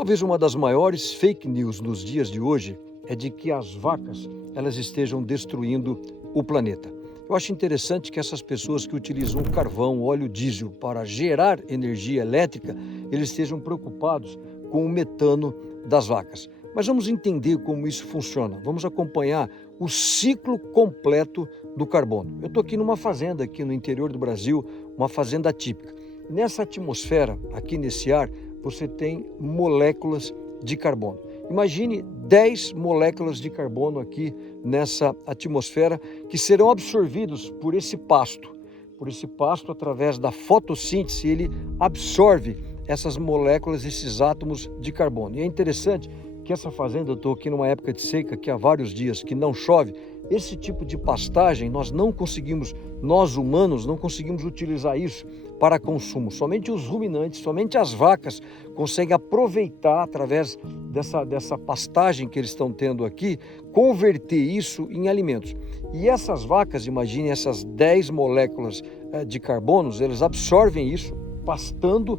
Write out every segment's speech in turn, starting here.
Talvez uma das maiores fake news nos dias de hoje é de que as vacas elas estejam destruindo o planeta. Eu acho interessante que essas pessoas que utilizam carvão, óleo diesel para gerar energia elétrica, eles estejam preocupados com o metano das vacas. Mas vamos entender como isso funciona. Vamos acompanhar o ciclo completo do carbono. Eu estou aqui numa fazenda aqui no interior do Brasil, uma fazenda típica. Nessa atmosfera, aqui nesse ar, você tem moléculas de carbono. Imagine 10 moléculas de carbono aqui nessa atmosfera que serão absorvidos por esse pasto. Por esse pasto, através da fotossíntese, ele absorve essas moléculas, esses átomos de carbono. E é interessante que essa fazenda, eu estou aqui numa época de seca, que há vários dias que não chove, esse tipo de pastagem nós humanos não conseguimos utilizar isso para consumo. Somente os ruminantes, somente as vacas conseguem aproveitar através dessa pastagem que eles estão tendo aqui, converter isso em alimentos. E essas vacas, imagine essas 10 moléculas de carbonos, eles absorvem isso, pastando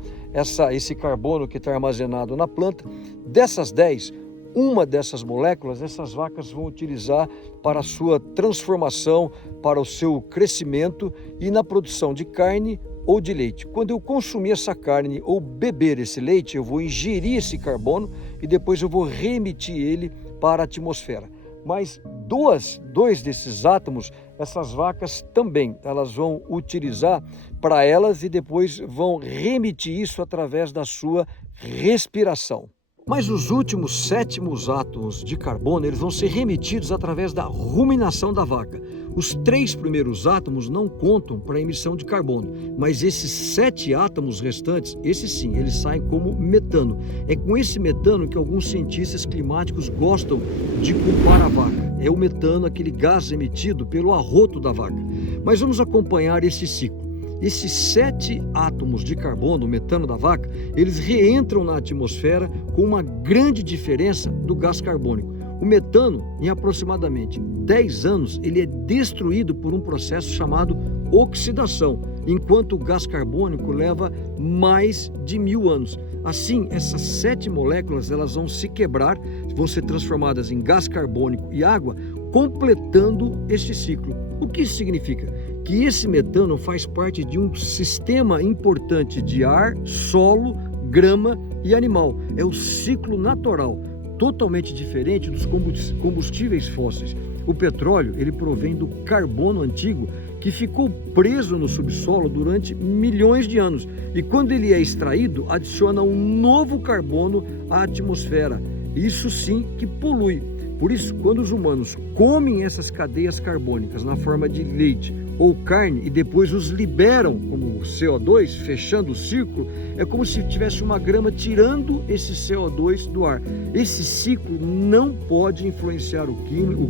esse carbono que está armazenado na planta. Dessas 10, uma dessas moléculas, essas vacas vão utilizar para a sua transformação, para o seu crescimento e na produção de carne ou de leite. Quando eu consumir essa carne ou beber esse leite, eu vou ingerir esse carbono e depois eu vou reemitir ele para a atmosfera. Mas dois desses átomos, essas vacas também, elas vão utilizar para elas e depois vão reemitir isso através da sua respiração. Mas os últimos 7 átomos de carbono, eles vão ser remetidos através da ruminação da vaca. Os 3 primeiros átomos não contam para a emissão de carbono, mas esses 7 átomos restantes, esses sim, eles saem como metano. É com esse metano que alguns cientistas climáticos gostam de culpar a vaca. É o metano, aquele gás emitido pelo arroto da vaca. Mas vamos acompanhar esse ciclo. Esses 7 átomos de carbono, o metano da vaca, eles reentram na atmosfera com uma grande diferença do gás carbônico. O metano, em aproximadamente 10 anos, ele é destruído por um processo chamado oxidação, enquanto o gás carbônico leva mais de 1000 anos. Assim, essas 7 moléculas elas vão se quebrar, vão ser transformadas em gás carbônico e água, completando este ciclo. O que isso significa? Que esse metano faz parte de um sistema importante de ar, solo, grama e animal. É o ciclo natural, totalmente diferente dos combustíveis fósseis. O petróleo, ele provém do carbono antigo que ficou preso no subsolo durante milhões de anos. E quando ele é extraído, adiciona um novo carbono à atmosfera. Isso sim que polui. Por isso, quando os humanos comem essas cadeias carbônicas na forma de leite ou carne e depois os liberam como CO2, fechando o círculo, é como se tivesse uma grama tirando esse CO2 do ar. Esse ciclo não pode influenciar o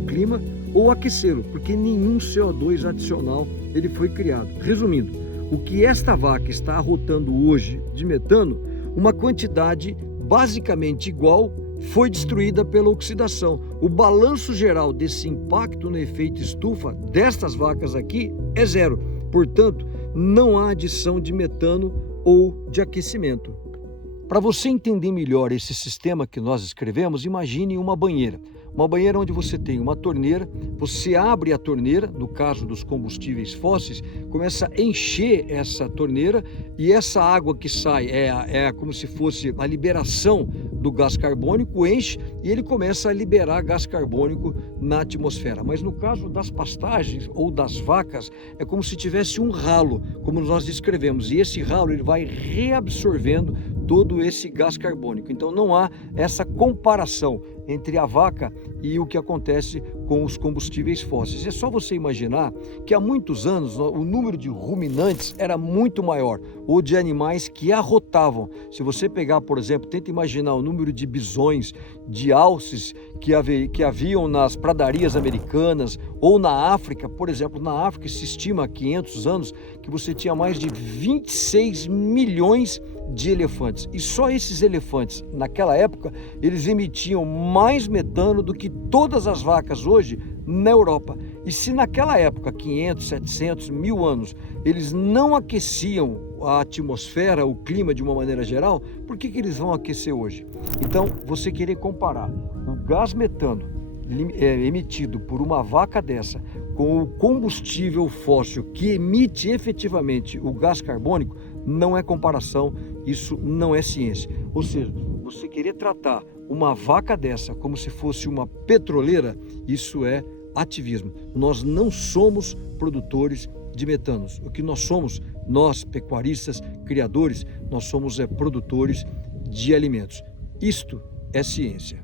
clima ou aquecê-lo, porque nenhum CO2 adicional ele foi criado. Resumindo, o que esta vaca está arrotando hoje de metano, uma quantidade basicamente igual foi destruída pela oxidação. O balanço geral desse impacto no efeito estufa destas vacas aqui é zero. Portanto, não há adição de metano ou de aquecimento. Para você entender melhor esse sistema que nós escrevemos, imagine uma banheira. Uma banheira onde você tem uma torneira, você abre a torneira, no caso dos combustíveis fósseis, começa a encher essa torneira e essa água que sai é como se fosse a liberação do gás carbônico, enche e ele começa a liberar gás carbônico na atmosfera. Mas no caso das pastagens ou das vacas, é como se tivesse um ralo, como nós descrevemos, e esse ralo ele vai reabsorvendo todo esse gás carbônico. Então não há essa comparação entre a vaca e o que acontece com os combustíveis fósseis. É só você imaginar que há muitos anos o número de ruminantes era muito maior, ou de animais que arrotavam. Se você pegar, por exemplo, tenta imaginar o número de bisões, de alces que haviam nas pradarias americanas ou na África. Por exemplo, na África se estima há 500 anos que você tinha mais de 26 milhões de elefantes. E só esses elefantes, naquela época, eles emitiam mais metano do que todas as vacas hoje na Europa. E se naquela época, 500, 700, 1000 anos, eles não aqueciam a atmosfera, o clima de uma maneira geral, por que eles vão aquecer hoje? Então, você querer comparar o gás metano emitido por uma vaca dessa com o combustível fóssil que emite efetivamente o gás carbônico, não é comparação, isso não é ciência. Ou seja, você querer tratar uma vaca dessa como se fosse uma petroleira, isso é ativismo. Nós não somos produtores de metanos. O que nós somos, nós pecuaristas, criadores, nós somos produtores de alimentos. Isto é ciência.